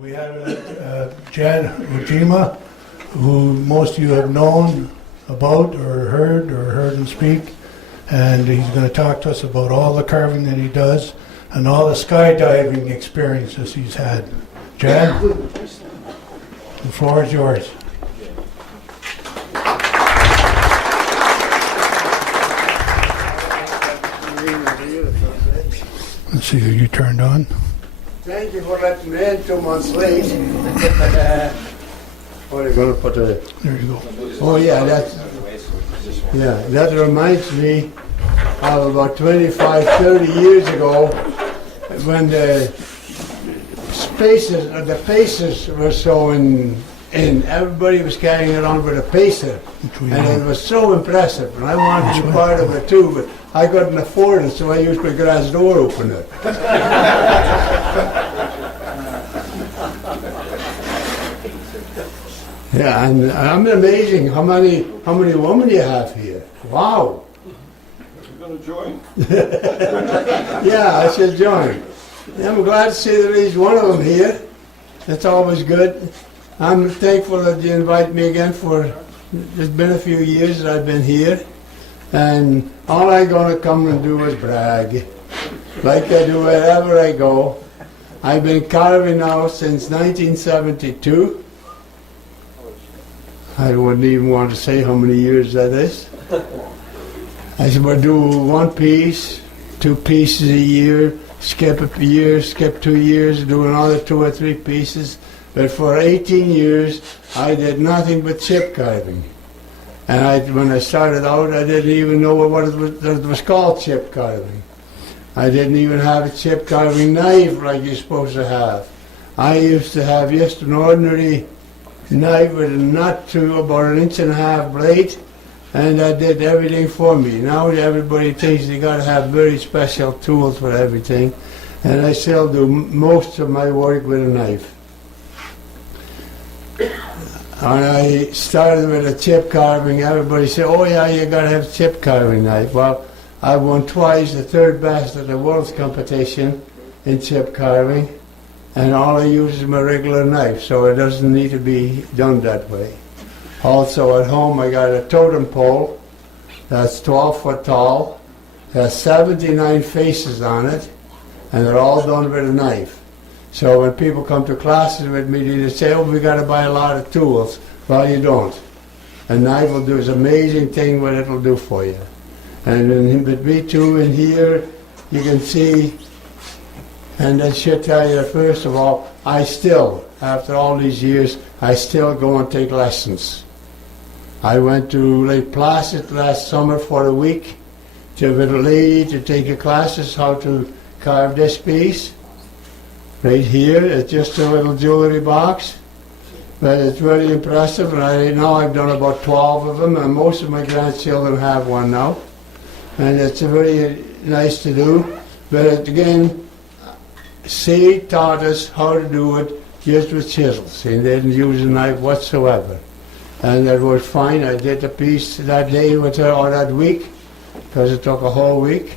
We have Oegema, who most of you have known about or heard him speak, and he's going to talk to us about all the carving that he does and all the skydiving experiences he's had. Jan, the floor is yours. Let's see, are you turned on? Thank you for letting me in 2 months late. What are you going to put there? There you go. Oh yeah, that reminds me of about 25, 30 years ago when the pacers were so in. Everybody was carrying around with a pacer, and it was so impressive. And I wanted to be part of it too, but I couldn't afford it, so I used my garage door opener. Yeah, and I'm amazing how many women you have here. Wow. You're going to join? Yeah, I should join. I'm glad to see that he's one of them here. That's always good. I'm thankful that you invite me again it's been a few years that I've been here. And all I'm going to come and do is brag. Like I do wherever I go. I've been carving now since 1972. I wouldn't even want to say how many years that is. I would do 1 piece, 2 pieces a year, skip a year, skip 2 years, do another 2 or 3 pieces. But for 18 years, I did nothing but chip carving. And when I started out, I didn't even know what it was called chip carving. I didn't even have a chip carving knife like you're supposed to have. I used to have just an ordinary knife with a nut to about 1.5 inch blade, and that did everything for me. Now everybody thinks they got to have very special tools for everything, and I still do most of my work with a knife. When I started with a chip carving, everybody said, oh yeah, you got to have a chip carving knife. Well, I won twice, the 3rd best at the world's competition in chip carving, and all I use is my regular knife, so it doesn't need to be done that way. Also at home I got a totem pole that's 12 foot tall, has 79 faces on it, and they're all done with a knife. So when people come to classes with me, they say, oh, we got to buy a lot of tools. Well, you don't. A knife will do this amazing thing what it'll do for you. And with me too, in here, you can see, and I should tell you that first of all, I still, after all these years, I still go and take lessons. I went to Lake Placid last summer for a week with a lady to take classes how to carve this piece. Right here, it's just a little jewelry box, but it's very impressive, and now I've done about 12 of them, and most of my grandchildren have one now, and it's very nice to do, but again, C taught us how to do it just with chisels, and they didn't use a knife whatsoever, and it was fine. I did the piece that day with her, or that week, because it took a whole week,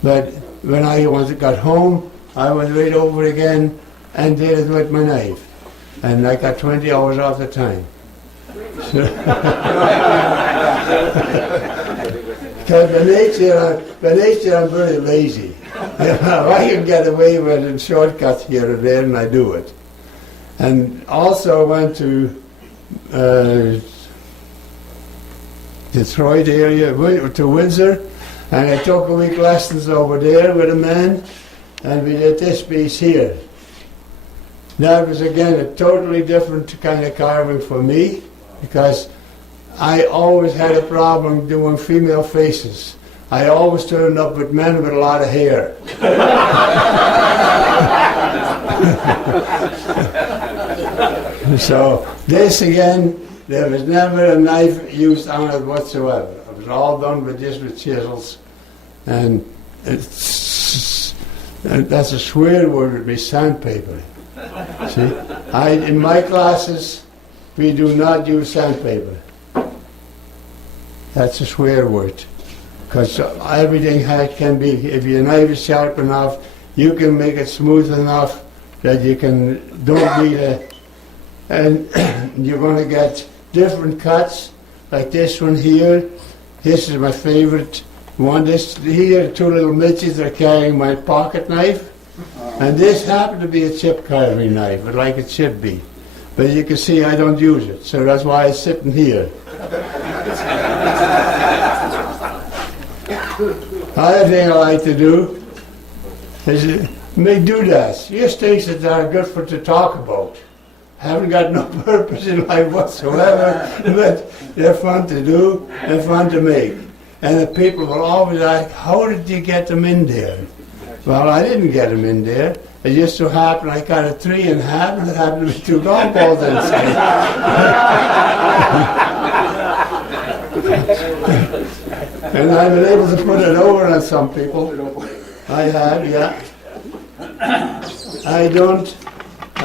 but when I got home, I went right over again and did it with my knife. And I got 20 hours off the time. Because by nature I'm very lazy. I can get away with it shortcuts here and there, and I do it. And also I went to Detroit area, to Windsor, and I took a week lessons over there with a man. And we did this piece here. That was again a totally different kind of carving for me, because I always had a problem doing female faces. I always turned up with men with a lot of hair. So this again, there was never a knife used on it whatsoever. It was all done with chisels, and that's a swear word would be sandpaper. See, in my classes, we do not use sandpaper. That's a swear word, because everything can be. If your knife is sharp enough, you can make it smooth enough that you don't need and you're going to get different cuts, like this one here. This is my favorite one. This here, two little midgets are carrying my pocket knife, and this happened to be a chip carving knife, but like it should be. But you can see I don't use it, so that's why it's sitting here. Other thing I like to do is make doodads. Just things that are good for to talk about. Haven't got no purpose in life whatsoever, but they're fun to do and fun to make. And the people will always ask, how did you get them in there? Well, I didn't get them in there. It just so happened I cut a tree in half, and there happened to be two golf balls inside. And I've been able to put it over on some people. I have, yeah. I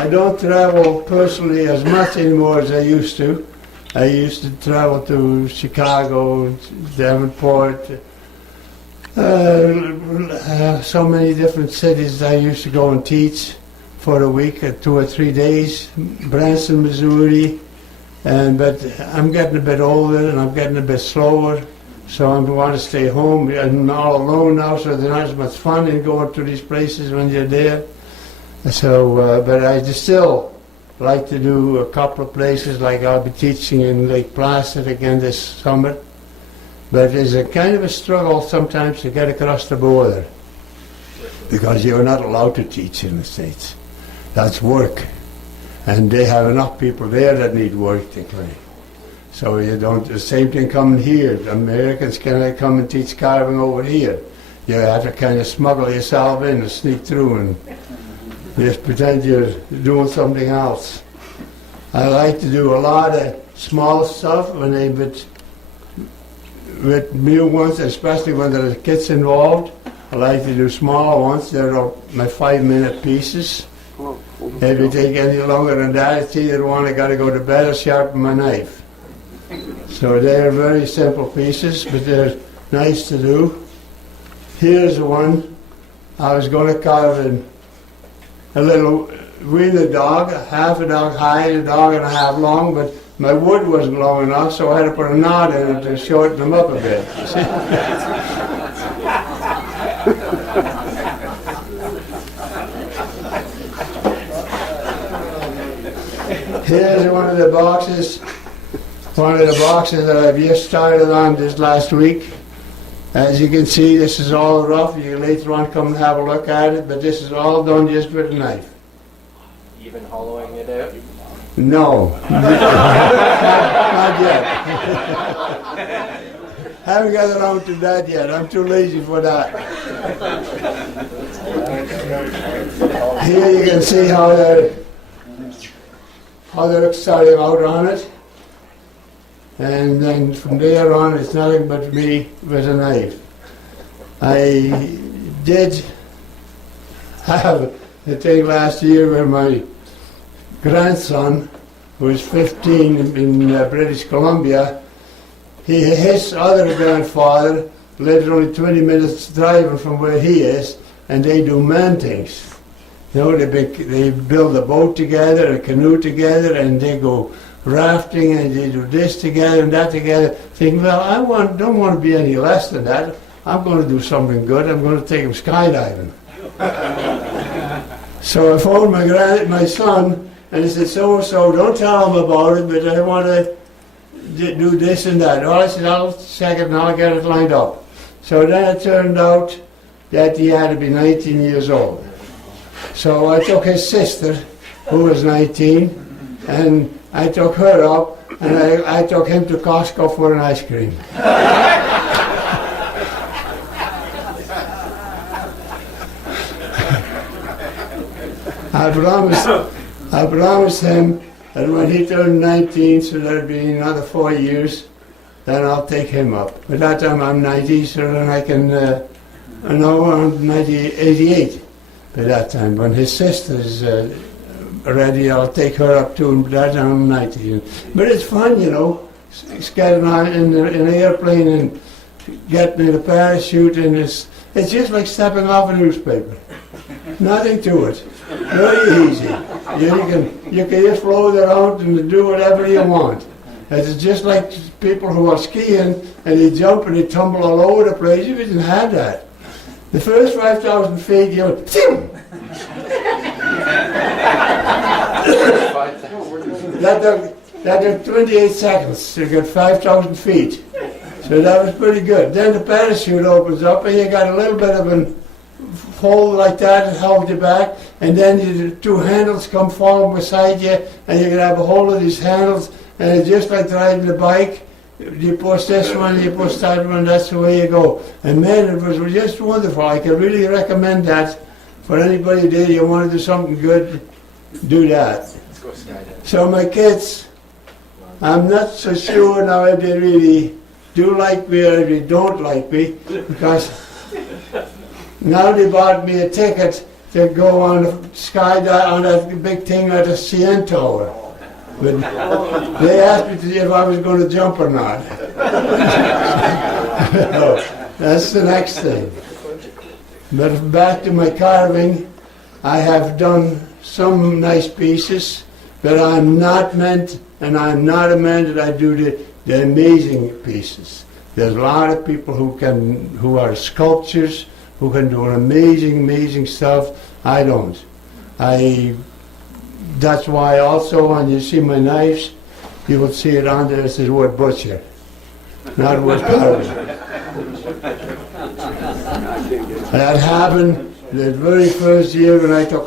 don't travel personally as much anymore as I used to. I used to travel to Chicago, Davenport, so many different cities I used to go and teach for a week, 2 or 3 days, Branson, Missouri. But I'm getting a bit older and I'm getting a bit slower, so I want to stay home. I'm all alone now, so there's not as much fun in going to these places when you're there. So, but I just still like to do a couple of places, like I'll be teaching in Lake Placid again this summer. But it's a kind of a struggle sometimes to get across the border, because you're not allowed to teach in the States. That's work. And they have enough people there that need work to claim. So you don't, the same thing coming here. The Americans cannot come and teach carving over here. You have to kind of smuggle yourself in and sneak through and just pretend you're doing something else. I like to do a lot of small stuff when they with new ones, especially when there are kids involved. I like to do smaller ones. They're my 5-minute pieces. If you take any longer than that, it's either one I got to go to bed or sharpen my knife. So they're very simple pieces, but they're nice to do. Here's one I was going to carve in a little wheeler dog, half a dog high and a dog and a half long, but my wood wasn't long enough, so I had to put a knot in it to shorten them up a bit. Here's one of the boxes that I've just started on this last week. As you can see, this is all rough. You can later on come and have a look at it, but this is all done just with a knife. Even hollowing it out? No. Not yet. Haven't got around to that yet. I'm too lazy for that. Here you can see how they're starting out on it. And then from there on, it's nothing but me with a knife. I did have a thing last year where my grandson, who was 15 in British Columbia, his other grandfather lived only 20 minutes driving from where he is, and they do man things. You know, they build a boat together, a canoe together, and they go rafting, and they do this together and that together. Thinking, well, don't want to be any less than that. I'm going to do something good. I'm going to take him skydiving. So I phoned my son, and he said, so, don't tell him about it, but I want to do this and that. Well, I said, I'll check it and I'll get it lined up. So then it turned out that he had to be 19 years old. So I took his sister, who was 19, and I took her up, and I took him to Costco for an ice cream. I promised him that when he turned 19, so that'd be another 4 years, then I'll take him up. By that time I'm 90, so then I can, I'm 88 by that time. When his sister's ready, I'll take her up too, and by that time I'm 90. But it's fun, you know, it's getting on in an airplane and getting in a parachute, and it's just like stepping off a newspaper. Nothing to it. Very easy. You can just float around and do whatever you want. It's just like people who are skiing and they jump and they tumble all over the place. You didn't have that. The first 5,000 feet, you went, Phew! That took 28 seconds to get 5,000 feet. So that was pretty good. Then the parachute opens up and you got a little bit of a fold like that that holds you back, and then the two handles come falling beside you and you can have a hold of these handles, and it's just like riding a bike. You push this one, you push that one, that's the way you go. And man, it was just wonderful. I can really recommend that for anybody there. You want to do something good, do that. Let's go skydiving. So my kids, I'm not so sure now if they really do like me or if they don't like me, because now they bought me a ticket to go on the skydive on that big thing at the CN Tower. But they asked me to see if I was going to jump or not. That's the next thing. But back to my carving, I have done some nice pieces, but I'm not meant, and I'm not a man that I do the amazing pieces. There's a lot of people who are sculptors, who can do amazing stuff. I don't. That's why also when you see my knives, you will see it on there, it says word butcher, not word carving. That happened the very first year when I took